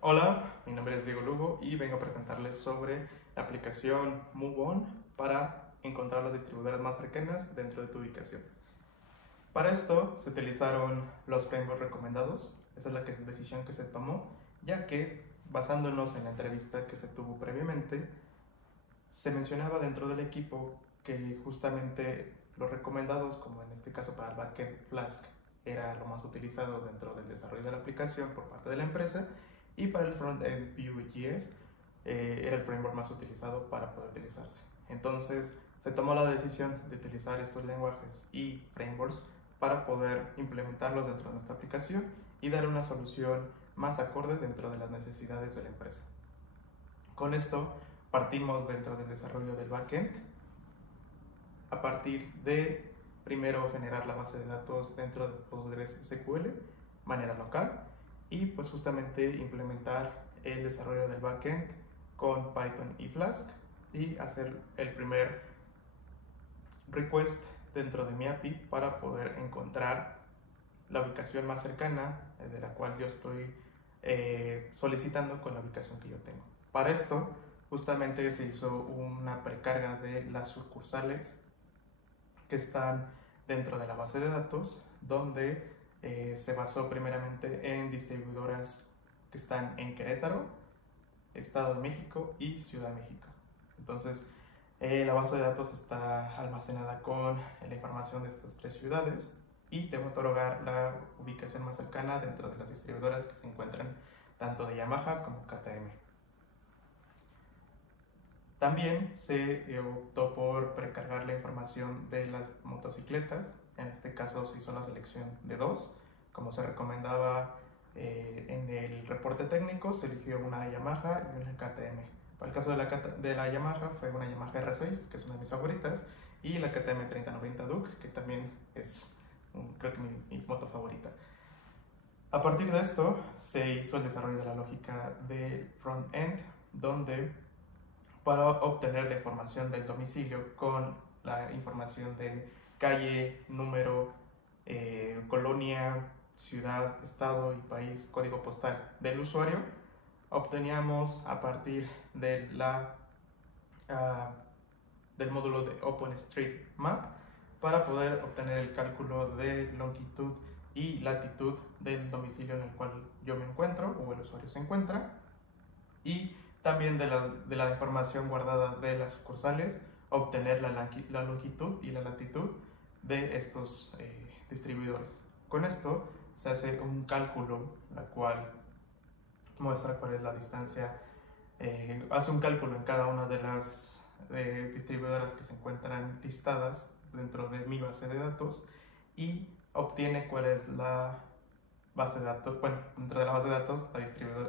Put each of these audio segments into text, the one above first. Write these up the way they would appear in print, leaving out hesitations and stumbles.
Hola, mi nombre es Diego Lugo y vengo a presentarles sobre la aplicación MoveOn para encontrar las distribuidoras más cercanas dentro de tu ubicación. Para esto se utilizaron los frameworks recomendados, esa es la decisión que se tomó, ya que basándonos en la entrevista que se tuvo previamente, se mencionaba dentro del equipo que justamente los recomendados, como en este caso para el backend Flask, era lo más utilizado dentro del desarrollo de la aplicación por parte de la empresa, y para el frontend Vue.js era el framework más utilizado para poder utilizarse. Entonces se tomó la decisión de utilizar estos lenguajes y frameworks para poder implementarlos dentro de nuestra aplicación y dar una solución más acorde dentro de las necesidades de la empresa. Con esto partimos dentro del desarrollo del backend a partir de primero generar la base de datos dentro de PostgreSQL manera local y pues justamente implementar el desarrollo del backend con Python y Flask y hacer el primer request dentro de mi API para poder encontrar la ubicación más cercana de la cual yo estoy solicitando con la ubicación que yo tengo. Para esto, justamente se hizo una precarga de las sucursales que están dentro de la base de datos, donde se basó primeramente en distribuidoras que están en Querétaro, Estado de México y Ciudad de México. Entonces, la base de datos está almacenada con la información de estas tres ciudades y te va a otorgar la ubicación más cercana dentro de las distribuidoras que se encuentran tanto de Yamaha como KTM. También se optó por precargar la información de las motocicletas. En este caso se hizo la selección de dos. Como se recomendaba en el reporte técnico, se eligió una Yamaha y una KTM. Para el caso de la Yamaha fue una Yamaha R6, que es una de mis favoritas, y la KTM 3090 Duke, que también es creo que mi moto favorita. A partir de esto se hizo el desarrollo de la lógica del front-end, donde para obtener la información del domicilio con la información de calle, número, colonia, ciudad, estado y país, código postal del usuario, obteníamos a partir de uh, del módulo de OpenStreetMap para poder obtener el cálculo de longitud y latitud del domicilio en el cual yo me encuentro o el usuario se encuentra, y también de la información guardada de las sucursales, obtener la longitud y la latitud de estos distribuidores. Con esto se hace un cálculo, la cual muestra cuál es la distancia, hace un cálculo en cada una de las distribuidoras que se encuentran listadas dentro de mi base de datos y obtiene cuál es la base de datos, bueno, dentro de la base de datos,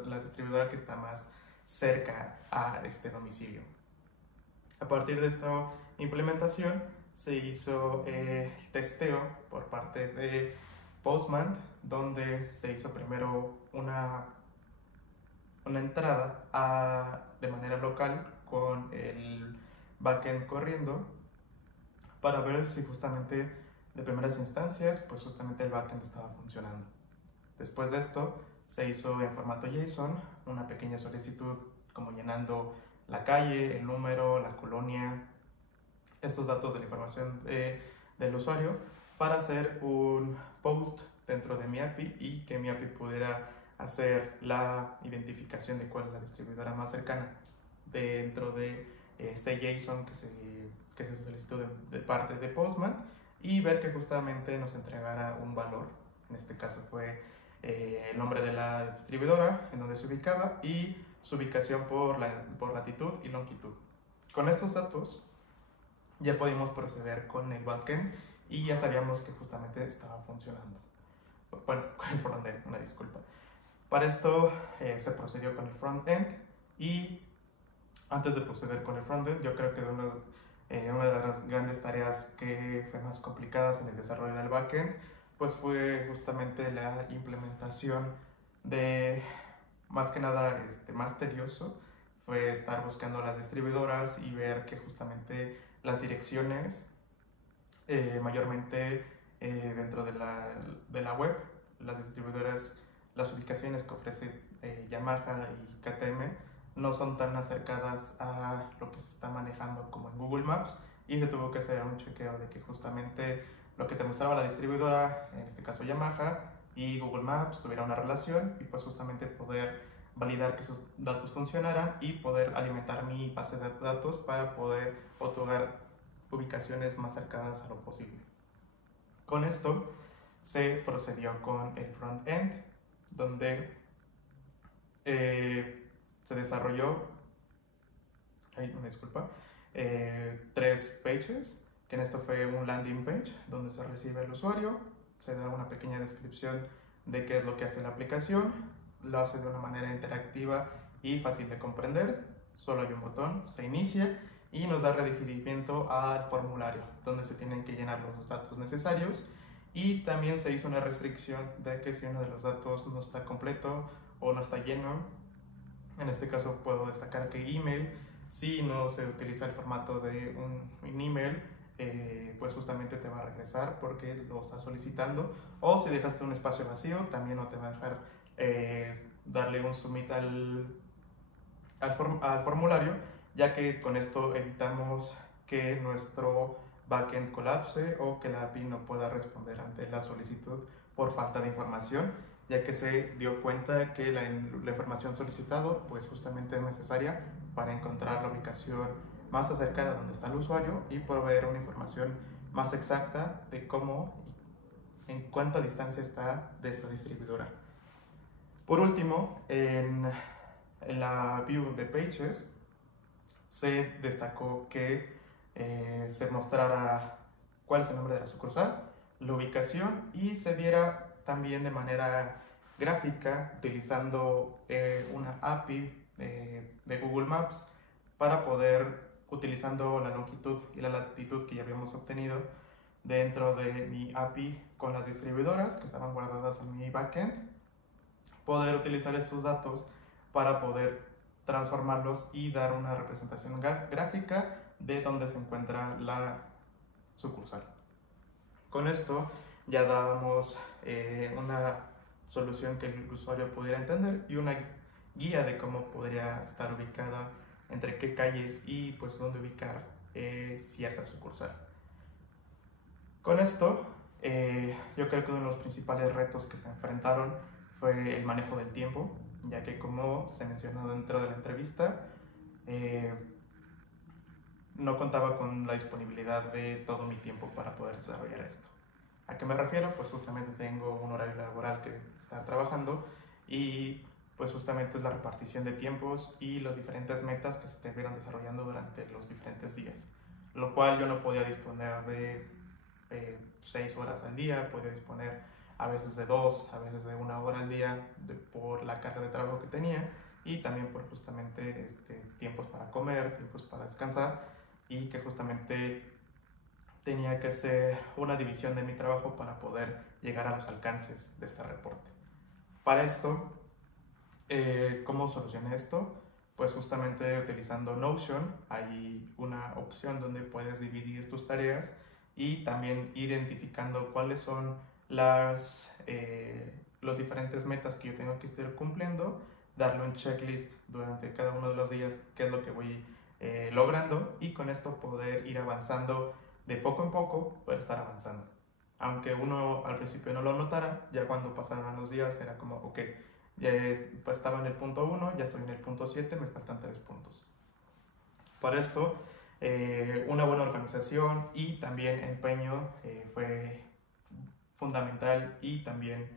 la distribuidora que está más cerca a este domicilio. A partir de esta implementación se hizo el testeo por parte de Postman, donde se hizo primero una entrada de manera local con el backend corriendo para ver si justamente de primeras instancias, pues justamente el backend estaba funcionando. Después de esto se hizo en formato JSON una pequeña solicitud como llenando la calle, el número, la colonia, estos datos de la información del usuario para hacer un post dentro de mi API y que mi API pudiera hacer la identificación de cuál es la distribuidora más cercana dentro de este JSON que se solicitó de parte de Postman y ver que justamente nos entregara un valor. En este caso fue el nombre de la distribuidora, en donde se ubicaba y su ubicación por latitud y longitud. Con estos datos ya pudimos proceder con el backend y ya sabíamos que justamente estaba funcionando. Bueno, con el frontend, una disculpa. Para esto se procedió con el frontend y antes de proceder con el frontend, yo creo que una de las grandes tareas que fue más complicadas en el desarrollo del backend, pues fue justamente la implementación de, más que nada, más tedioso, fue estar buscando las distribuidoras y ver que justamente las direcciones, mayormente dentro de la web, las distribuidoras las ubicaciones que ofrece Yamaha y KTM no son tan acercadas a lo que se está manejando como en Google Maps, y se tuvo que hacer un chequeo de que justamente lo que te mostraba la distribuidora, en este caso Yamaha, y Google Maps tuviera una relación, y pues justamente poder validar que esos datos funcionaran y poder alimentar mi base de datos para poder otorgar ubicaciones más cercanas a lo posible. Con esto se procedió con el front-end, donde se desarrolló, una disculpa, 3 pages, que en esto fue un landing page donde se recibe el usuario, se da una pequeña descripción de qué es lo que hace la aplicación, lo hace de una manera interactiva y fácil de comprender, solo hay un botón, se inicia y nos da redirigimiento al formulario donde se tienen que llenar los datos necesarios, y también se hizo una restricción de que si uno de los datos no está completo o no está lleno, en este caso puedo destacar que email, si no se utiliza el formato de un email, pues justamente te va a regresar porque lo está solicitando, o si dejaste un espacio vacío también no te va a dejar darle un submit al formulario, ya que con esto evitamos que nuestro backend colapse o que la API no pueda responder ante la solicitud por falta de información, ya que se dio cuenta que la información solicitada pues justamente es necesaria para encontrar la ubicación más acercada donde está el usuario y proveer una información más exacta de cómo y en cuánta distancia está de esta distribuidora. Por último, en la view de pages se destacó que se mostrara cuál es el nombre de la sucursal, la ubicación, y se viera también de manera gráfica utilizando una API de Google Maps para poder, utilizando la longitud y la latitud que ya habíamos obtenido dentro de mi API con las distribuidoras que estaban guardadas en mi backend, poder utilizar estos datos para poder transformarlos y dar una representación gráfica de dónde se encuentra la sucursal. Con esto ya dábamos una solución que el usuario pudiera entender y una guía de cómo podría estar ubicada, entre qué calles y pues dónde ubicar cierta sucursal. Con esto, yo creo que uno de los principales retos que se enfrentaron fue el manejo del tiempo, ya que como se mencionó dentro de la entrevista, no contaba con la disponibilidad de todo mi tiempo para poder desarrollar esto. ¿A qué me refiero? Pues justamente tengo un horario laboral que estar trabajando, y pues justamente es la repartición de tiempos y las diferentes metas que se estuvieron desarrollando durante los diferentes días, lo cual yo no podía disponer de 6 horas al día, podía disponer a veces de 2, a veces de 1 hora al día por la carga de trabajo que tenía, y también por justamente tiempos para comer, tiempos para descansar, y que justamente tenía que hacer una división de mi trabajo para poder llegar a los alcances de este reporte. Para esto, ¿cómo solucioné esto? Pues justamente utilizando Notion hay una opción donde puedes dividir tus tareas y también identificando cuáles son los diferentes metas que yo tengo que estar cumpliendo, darle un checklist durante cada uno de los días, qué es lo que voy logrando, y con esto poder ir avanzando de poco en poco, poder estar avanzando. Aunque uno al principio no lo notara, ya cuando pasaron los días era como, ok, ya estaba en el punto 1, ya estoy en el punto 7, me faltan 3 puntos. Para esto, una buena organización y también empeño fue fundamental, y también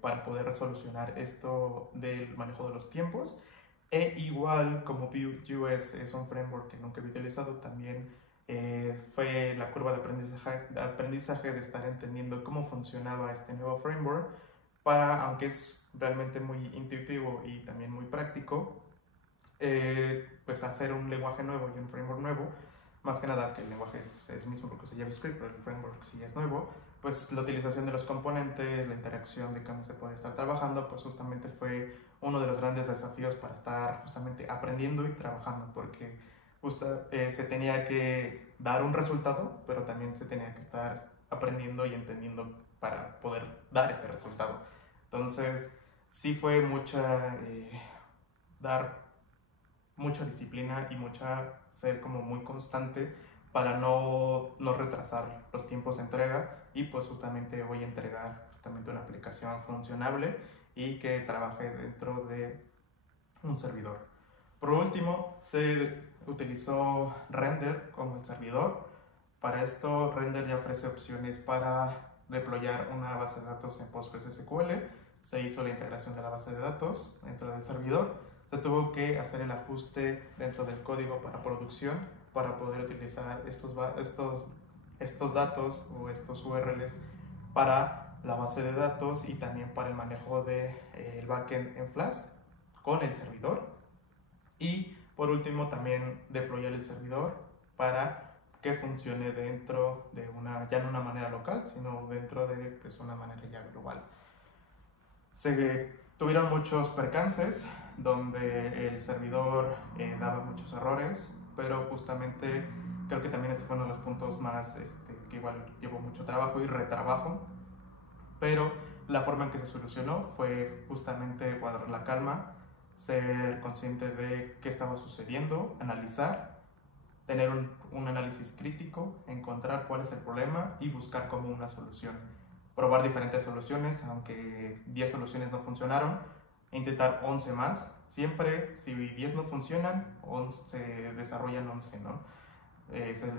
para poder solucionar esto del manejo de los tiempos. Igual como Vue.js es un framework que nunca había utilizado, también fue la curva de aprendizaje de estar entendiendo cómo funcionaba este nuevo framework, para, aunque es realmente muy intuitivo y también muy práctico, pues hacer un lenguaje nuevo y un framework nuevo, más que nada que el lenguaje es el mismo porque usa JavaScript, pero el framework sí es nuevo, pues la utilización de los componentes, la interacción de cómo se puede estar trabajando, pues justamente fue uno de los grandes desafíos para estar justamente aprendiendo y trabajando, porque se tenía que dar un resultado, pero también se tenía que estar aprendiendo y entendiendo para poder dar ese resultado. Entonces, sí fue dar mucha disciplina y ser como muy constante para no retrasar los tiempos de entrega y pues justamente hoy entregar justamente una aplicación funcionable y que trabaje dentro de un servidor. Por último, se utilizó Render como el servidor. Para esto, Render ya ofrece opciones para deployar una base de datos en PostgreSQL. Se hizo la integración de la base de datos dentro del servidor. Se tuvo que hacer el ajuste dentro del código para producción para poder utilizar estos datos o estos URLs para la base de datos y también para el manejo del backend en Flask con el servidor. Y por último también deployar el servidor para que funcione dentro de ya no una manera local, sino dentro de pues, una manera ya global. Se tuvieron muchos percances donde el servidor daba muchos errores, pero justamente creo que también este fue uno de los puntos más que igual llevó mucho trabajo y retrabajo, pero la forma en que se solucionó fue justamente guardar la calma, ser consciente de qué estaba sucediendo, analizar, tener un análisis crítico, encontrar cuál es el problema y buscar como una solución. Probar diferentes soluciones, aunque 10 soluciones no funcionaron, intentar 11 más. Siempre, si 10 no funcionan, se desarrollan 11, ¿no?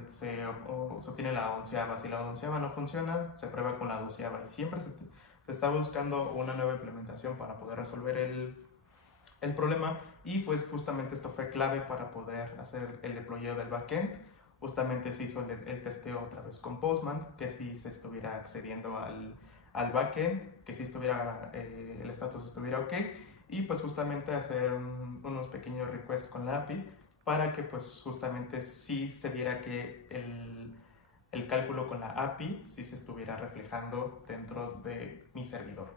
Se obtiene la onceava. Si la onceava no funciona, se prueba con la doceava. Y siempre se está buscando una nueva implementación para poder resolver el problema, y pues justamente esto fue clave para poder hacer el deployeo del backend. Justamente se hizo el testeo otra vez con Postman, que sí se estuviera accediendo al backend, que sí estuviera, el status estuviera ok, y pues justamente hacer unos pequeños requests con la API para que pues justamente sí se viera que el cálculo con la API sí se estuviera reflejando dentro de mi servidor.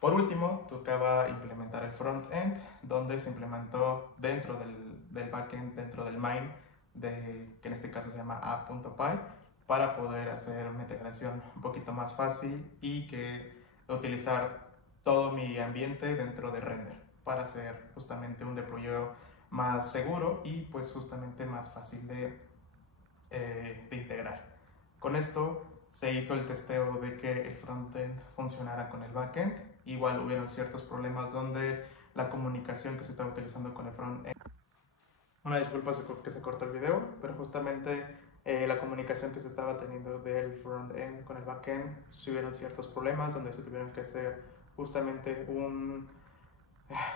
Por último, tocaba implementar el front-end, donde se implementó dentro del backend, dentro del main, que en este caso se llama app.py, para poder hacer una integración un poquito más fácil y que utilizar todo mi ambiente dentro de Render para hacer justamente un deployeo más seguro y pues justamente más fácil de integrar. Con esto se hizo el testeo de que el frontend funcionara con el backend. Igual hubieron ciertos problemas donde la comunicación que se estaba utilizando con el frontend. Una disculpa que se cortó el video, pero justamente la comunicación que se estaba teniendo del frontend con el backend, sí hubieron ciertos problemas donde se tuvieron que hacer justamente un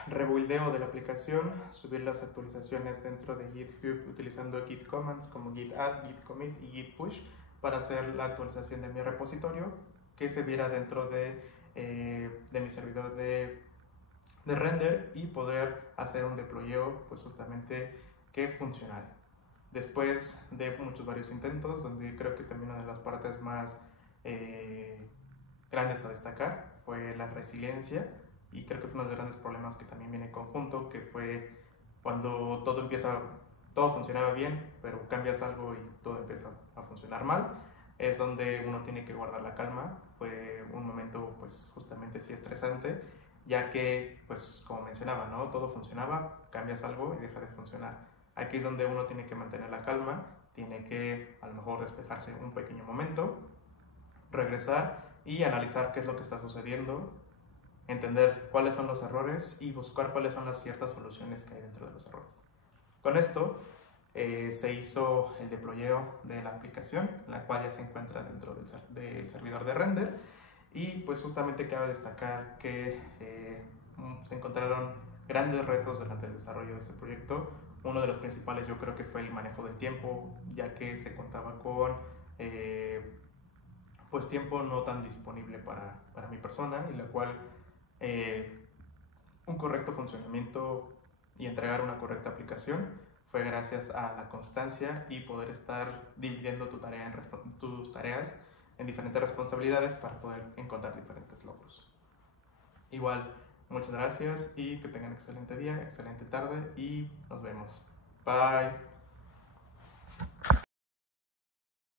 rebuildeo de la aplicación, subir las actualizaciones dentro de GitHub utilizando Git commands como git add, git commit y git push para hacer la actualización de mi repositorio que se viera dentro de mi servidor de render y poder hacer un deployeo pues justamente que funcionara. Después de varios intentos, donde creo que también una de las partes más grandes a destacar fue la resiliencia, y creo que fue uno de los grandes problemas que también viene en conjunto, que fue cuando todo funcionaba bien, pero cambias algo y todo empieza a funcionar mal, es donde uno tiene que guardar la calma. Fue un momento pues justamente sí estresante, ya que pues como mencionaba, ¿no? Todo funcionaba, cambias algo y deja de funcionar. Aquí es donde uno tiene que mantener la calma, tiene que a lo mejor despejarse un pequeño momento, regresar y analizar qué es lo que está sucediendo, entender cuáles son los errores y buscar cuáles son las ciertas soluciones que hay dentro de los errores. Con esto se hizo el deployeo de la aplicación, la cual ya se encuentra dentro del servidor de render, y pues justamente cabe destacar que se encontraron grandes retos durante el desarrollo de este proyecto. Uno de los principales yo creo que fue el manejo del tiempo, ya que se contaba con pues tiempo no tan disponible para mi persona, y la cual un correcto funcionamiento y entregar una correcta aplicación fue gracias a la constancia y poder estar dividiendo tus tareas en diferentes responsabilidades para poder encontrar diferentes logros. Igual, muchas gracias y que tengan excelente día, excelente tarde y nos vemos. Bye.